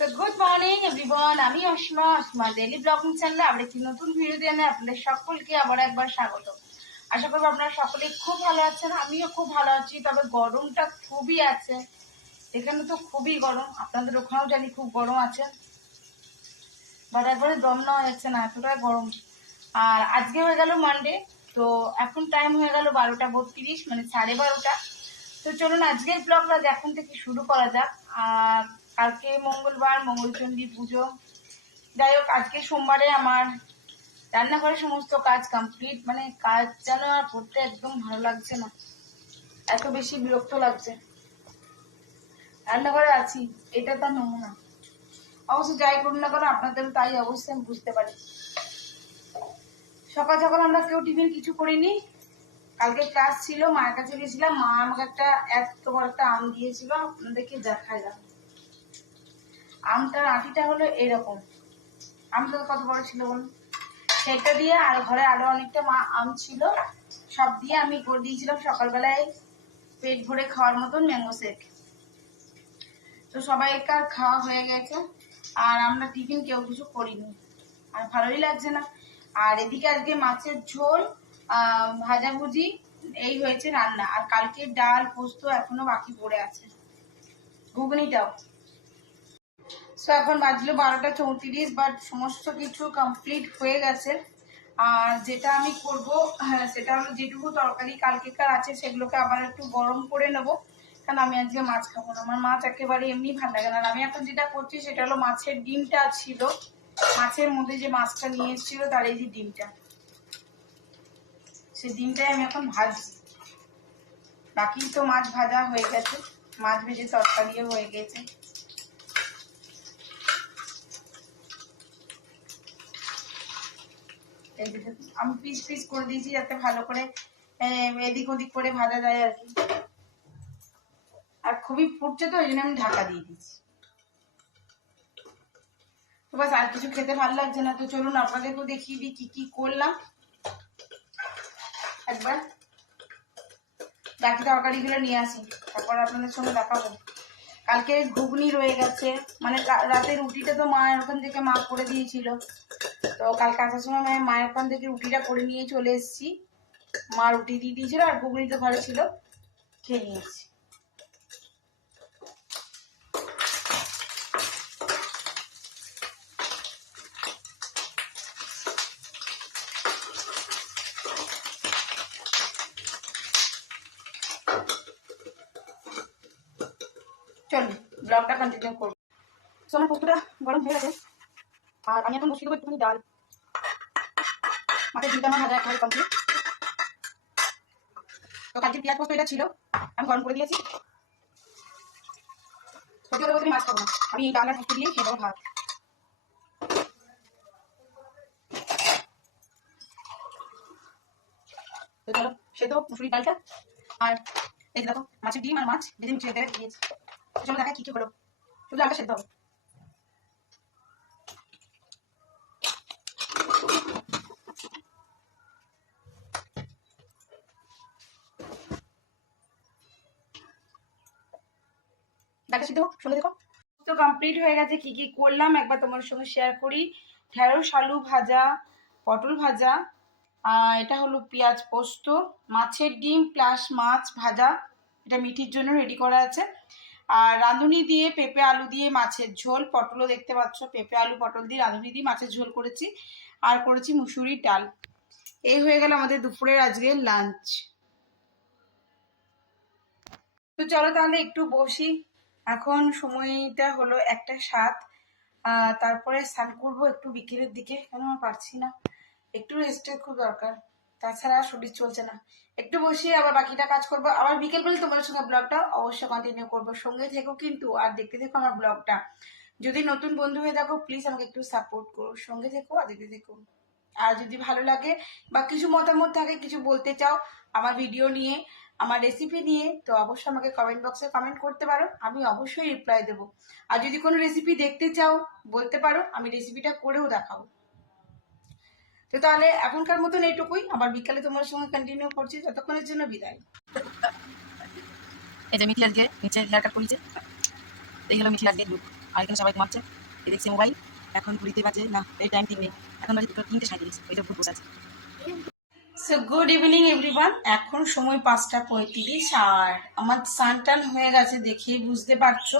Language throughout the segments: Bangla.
তো গুড মর্নিং এভরিওয়ান, আমি অসীমা ডেইলি ব্লগিং চ্যানেলে আবার একটি নতুন ভিডিও দিয়ে আপনাদের সকলকে আবার একবার স্বাগত। আশা করবো আপনারা সকলে খুব ভালো আছেন, আমিও খুব ভালো আছি। তবে গরমটা খুবই আছে, এখানে তো খুবই গরম, আপনাদের ওখানেও জানি খুব গরম আছে, বাট একবারে দম নেওয়া যাচ্ছে না, এতটা গরম। আর আজকে হয়ে গেল মানডে, তো এখন টাইম হয়ে গেল 12:32, মানে 12:30। তো চলুন আজকের ব্লগটা এখন থেকে শুরু করা যাক। আর কালকে মঙ্গলবার, মঙ্গলচণ্ডী পুজো। যাই হোক, আজকে সোমবারে আমার রান্নাঘরে সমস্ত কাজ কমপ্লিট। মানে কাজ যেন আর করতে একদম ভালো লাগছে না, এত বেশি বিরক্ত লাগছে। রান্নাঘরে আছি, এটা তার নমুনা। অবশ্য যাই করুন না কেন আপনাদের তাই অবশ্যই আমি বুঝতে পারি। সকাল সকাল আমরা কেউ টিফিন কিছু করিনি। কালকে ক্লাস ছিল, মায়ের কাছে গেছিলাম, মা আমাকে এত বড় একটা আম দিয়েছিল, আপনাদেরকে দেখাইলাম। আমটার আটিটা হলো এরকম, আমটা কত বড় ছিল বলুন। সেটা দিয়ে আর ঘরে আরো অনেকটা আম ছিল, সব দিয়ে আমি করে দিয়েছিলাম সকালবেলায় পেট ভরে খাওয়ার মতন ম্যাঙ্গো শেক। তো সবাইকার খাওয়া হয়ে গেছে, আর আমরা টিফিন কেউ কিছু করিনি, আর ভালোই লাগছে না। আর এদিকে আজকে মাছের ঝোল, ভাজাভুজি, এই হয়েছে রান্না। আর কালকে ডাল পোস্ত এখনো বাকি পড়ে আছে, ঘুগনিটাও। সো এখন বাজলো 12:34, বাট সমস্ত কিছু কমপ্লিট হয়ে গেছে। আর যেটা আমি করব, হ্যাঁ, সেটা হলো যেটুকু তরকারি কালকেকার আছে সেগুলোকে আবার একটু গরম করে নেব, কারণ আমি আজকে মাছ খাবো না। আমার মাছ একেবারে এমনি ভালো লাগে না। আর আমি এখন যেটা করছি সেটা হলো মাছের ডিমটা ছিল, মাছের মধ্যে যে মাছটা নিয়ে এসেছিল তার এই যে ডিমটা, সেই ডিমটাই আমি এখন ভাজছি। বাকি তো মাছ ভাজা হয়ে গেছে, মাছ ভেজে তরকারিও হয়ে গেছে। আমি পিস পিস করে দিয়েছি যাতে ভালো করে এদিক ওদিক করে ভাজা যায় আর কি। আর খুবই ফুটছে তো, ওই জন্য আমি ঢাকা দিয়ে দিচ্ছি। তো বাস, আর কিছু খেতে ভালো লাগছে না। তো চলুন আপনাদেরকেও দেখিয়ে দিই কি কি করলাম একবার। বাকি তরকারিগুলো নিয়ে আসি, তারপর আপনাদের সঙ্গে দেখাবো। কালকে ঘুগনি রয়ে গেছে, মানে রাতের রুটিটা তো মায়ের ওখান থেকে মা করে দিয়েছিল। তো কালকে আসার সময় আমি মায়ের ওখান থেকে রুটিটা করে নিয়ে চলে এসেছি। মা রুটি দিয়ে দিয়েছিল, আর ঘুগনি তো ঘরে ছিল, খেয়ে নিয়েছি। চলুন ব্লগটা কন্টিনিউ করবো। তো আমার পোস্তটা গরম হয়ে গেছে, আর আমি এখন বসিয়ে দেবো একটুখানি ডাল। মাছের ডিমটা আমার ভাজা একেবারে কমপ্লিট। তো কালকে পেঁয়াজ পোস্ত এটা ছিল, আমি গরম করে দিয়েছি। সত্যি কথা বলতে আমি মাছ খাবো না, আমি ডাল আর পোস্ত দিয়ে খেয়ে দেবো ভাত। তো চলো সেদ্ধ মুসুরির ডালটা, আর এই দেখো মাছের ডিম আর মাছ ভেজে মিশিয়ে দেবে দিয়েছি। চলো দেখা কি কি হলো, শুধু ডালটা সেদ্ধ হবে। ডালটা সিদ্ধ হোক, শুনে দেখো। তো কমপ্লিট হয়ে গেছে। কি কি করলাম একবার তোমার সঙ্গে শেয়ার করি। ঢেঁড়স আলু ভাজা, পটল ভাজা, এটা হলো পেঁয়াজ পোস্ত, মাছের ডিম প্লাস মাছ ভাজা, এটা মিঠির জন্য রেডি করা আছে। আর রাঁধুনি দিয়ে পেঁপে আলু দিয়ে মাছের ঝোল, পটলও দেখতে পাচ্ছ, পেঁপে আলু পটল দিয়ে রাঁধুনি দিয়ে মাছের ঝোল করেছি। আর করেছি মুসুরির ডাল। এই হয়ে গেল আমাদের দুপুরের আজকের লাঞ্চ। তো চলো তাহলে একটু বসি। এখন সময়টা হলো 1:07। তারপরে স্নান করবো একটু বিকেলের দিকে, কেন আমার পারছি না, একটু রেস্টের খুব দরকার, তাছাড়া শরীর চলছে না। একটু বসি, আবার বাকিটা কাজ করবো, আবার বিকেল বেলা তোমাদের সঙ্গে ব্লগটা অবশ্যই কন্টিনিউ করবো। সঙ্গে থেকো কিন্তু, আর দেখতে দেখো আমার ব্লগটা। যদি নতুন বন্ধু হয়ে থাকো প্লিজ আমাকে একটু সাপোর্ট করো, সঙ্গে থেকো আর দেখতে থেকো। আর যদি ভালো লাগে বা কিছু মতামত থাকে, কিছু বলতে চাও আমার ভিডিও নিয়ে, আমার রেসিপি নিয়ে, তো অবশ্যই আমাকে কমেন্ট বক্সে কমেন্ট করতে পারো, আমি অবশ্যই রিপ্লাই দেবো। আর যদি কোনো রেসিপি দেখতে চাও বলতে পারো, আমি রেসিপিটা করেও দেখাবো। তো তাহলে এখনকার মতন এইটুকুই, আবার বিকালে তোমার সঙ্গে কন্টিনিউ করছি। ততক্ষণের জন্য বিদায়। এই যে মিঠি আজকে নিচে হেয়ার কাট করেছে, এই হলো মিঠি আজকে লুক। আর এখানে সবাই ঘুমাচ্ছে, এই দেখছি মোবাইল। এখন ঘুরিতে বাজে না, এই টাইম ঠিক নেই, এখন বাজে 3:37, ওইটা ভূত বসে আছে। So good evening everyone. এখন সময় 5:35 আর আমার স্নান হয়ে গেছে, দেখেই বুঝতে পারছো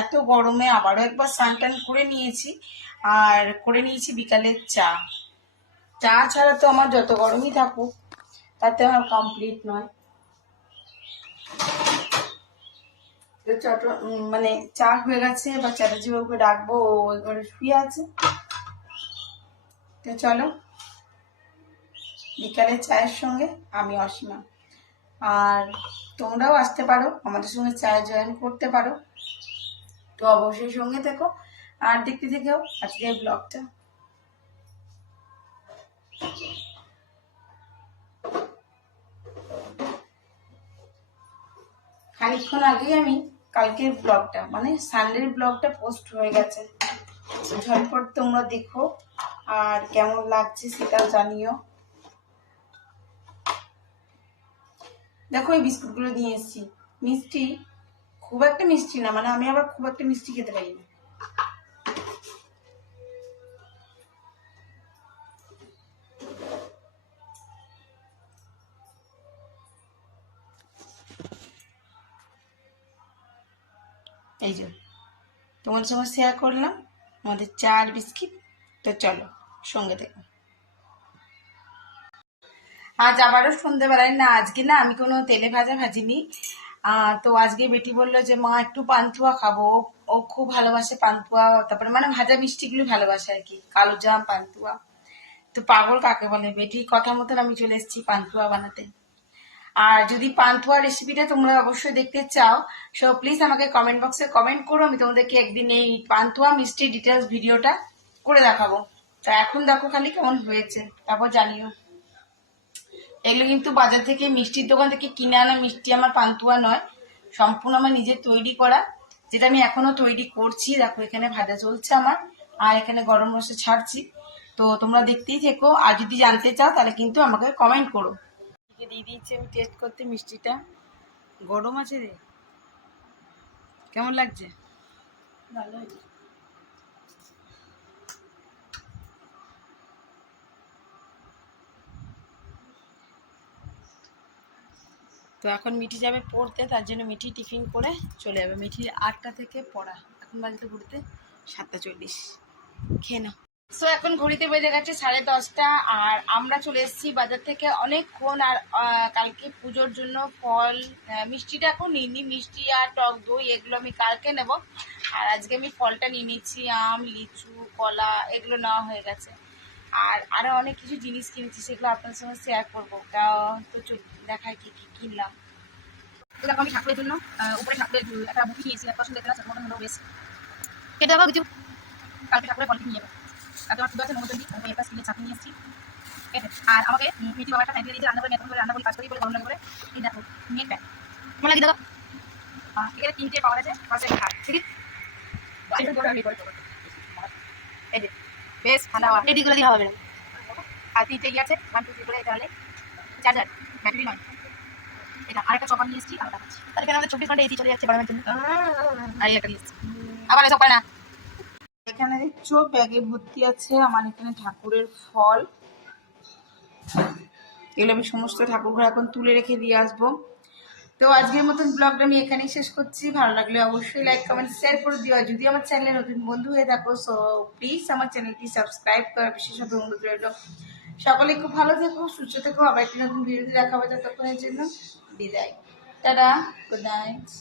এত গরমে আবারও একবার স্নান করে নিয়েছি। আর করে নিয়েছি বিকালের চা। চা ছাড়া তো আমার যত গরমই থাকুক তাতে আমার কমপ্লিট নয়। মানে চা হয়ে গেছে, বা চ্যাটার্জি বাবুকে ডাকবো, ও ঘরে শুয়ে আছে। তো চলো, বিকালে চায়ের সঙ্গে আমি অসীমা। আর তোমরাও আসতে পারো, আমাদের সঙ্গে চায়ে জয়েন করতে পারো। তো অবশ্যই সঙ্গে থেকো আর দেখতে থেকেও আজকের ব্লগটা। খানিকক্ষণ আগেই আমি কালকের ব্লগটা মানে সানডের ব্লগটা পোস্ট হয়ে গেছে, ঝটপট তোমরা দেখো আর কেমন লাগছে সেটাও জানিও। দেখো এই বিস্কুটগুলো নিয়ে এসেছি, মিষ্টি, খুব একটা মিষ্টি না, মানে আমি আবার খুব একটা মিষ্টি খেতে পারি না। এই যে তোমার সঙ্গে শেয়ার করলাম আমাদের চা আর বিস্কিট। তো চলো সঙ্গে থেকো। আজ আবারও সন্ধ্যেবেলায় না, আজকে না আমি কোনো তেলে ভাজা ভাজিনি। তো আজকে বেটি বললো যে মা একটু পান্তুয়া খাবো, ও খুব ভালোবাসে পান্তুয়া, তারপরে মানে ভাজা মিষ্টিগুলো ভালোবাসে আর কি, কালো জাম পান্তুয়া। তো পাগল কাকে বলে, বেটির কথা মতন আমি চলে এসেছি পান্তুয়া বানাতে। আর যদি পান্তুয়া রেসিপিটা তোমরা অবশ্যই দেখতে চাও, সো প্লিজ আমাকে কমেন্ট বক্সে কমেন্ট করো, আমি তোমাদেরকে একদিন এই পান্তুয়া মিষ্টি ডিটেলস ভিডিওটা করে দেখাবো। তো এখন দেখো খালি কেমন হয়েছে, তারপর জানিও। এগুলো কিন্তু বাজার থেকে মিষ্টির দোকান থেকে কিনে আনা মিষ্টি, আমার পান্তুয়া নয়, সম্পূর্ণ আমার নিজের তৈরি করা, যেটা আমি এখনো তৈরি করছি। দেখো এখানে ভাজা চলছে আমার, আর এখানে গরম রসে ছাড়ছি। তো তোমরা দেখতেই থেকো, আর যদি জানতে চাও তাহলে কিন্তু আমাকে কমেন্ট করো। দিয়ে দিয়েছি আমি টেস্ট করতে মিষ্টিটা। গরম আছে রে, কেমন লাগছে? ভালো হয়েছে। তো এখন মিঠি যাবে পড়তে, তার জন্য মিঠি টিফিন করে চলে যাবে। মিঠির 8টা থেকে পড়া, এখন বাজতে ঘুরতে 7:40। খেয়ে নাও। সো এখন ঘড়িতে বেজে গেছে 10:30, আর আমরা চলে এসেছি বাজার থেকে অনেকক্ষণ। আর কালকে পুজোর জন্য ফল, মিষ্টিটা এখন নিইনি, মিষ্টি আর টক দই এগুলো আমি কালকে নেব। আর আজকে আমি ফলটা নিয়ে নিচ্ছি, আম, লিচু, কলা এগুলো নেওয়া হয়ে গেছে। আর আরো অনেক কিছু জিনিস কিনেছি, সেগুলো আপনার সঙ্গে শেয়ার করবো। তো দেখায় কি কি কিনলাম। দেখো আমি ঠাকুরের জন্য উপরে ঠাকুরের একটা বুকি নিয়েছি, এক পছন্দ দেখলাম সেরকম হলো বেশ। এটা আবার কিছু কালকে ঠাকুরের ফল নিয়ে যাবো। তারপর আমার পুজো আছে নবচন্ডী, আমি একটা স্টিলের চাকরি নিয়ে এসেছি। ঠিক আছে, আর আমাকে মিঠি বাবা একটা দিয়ে দিয়েছে রান্না করে, এখন করে রান্না করি, কাজ করি বলে গরম লাগে বলে। এই দেখো নেট প্যাক কেমন লাগে দেখো। এখানে 3টে পাওয়ার আছে, ফার্স্ট খাট ঠিক আছে, এই যে বেশ ঠান্ডা হাওয়া, রেডি করে দিয়ে হবে। আর 3টে ইয়ে আছে, 1 2 3 করে, এটা হলে চার্জার, ব্যাটারি নয়। এটা আরেকটা চপার নিয়ে এসেছি, আলাদা আছে। তাহলে এখানে আমাদের 24 ঘন্টা এসি চলে যাচ্ছে গরমের জন্য। আর একটা নিয়ে এসেছি, আবার এসব করে না। এখানে দেখছো ব্যাগে ভর্তি আছে আমার এখানে ঠাকুরের ফল, এগুলো আমি সমস্ত ঠাকুর ঘর এখন তুলে রেখে দিয়ে আসবো। তো আজকের মতন ব্লগটা আমি এখানেই শেষ করছি। ভালো লাগলে অবশ্যই লাইক কমেন্ট শেয়ার করে দিও। যদি আমার চ্যানেলে নতুন বন্ধু হয়ে থাকো, সো প্লিজ আমার চ্যানেলটি সাবস্ক্রাইব করার বিশেষত অনুরোধ রইল। সকলে খুব ভালো থেকো, সুস্থ থেকো, আবার একটি নতুন ভিডিওতে দেখা হবে। ততক্ষণের জন্য বিদায়, টাটা, গুড নাইট।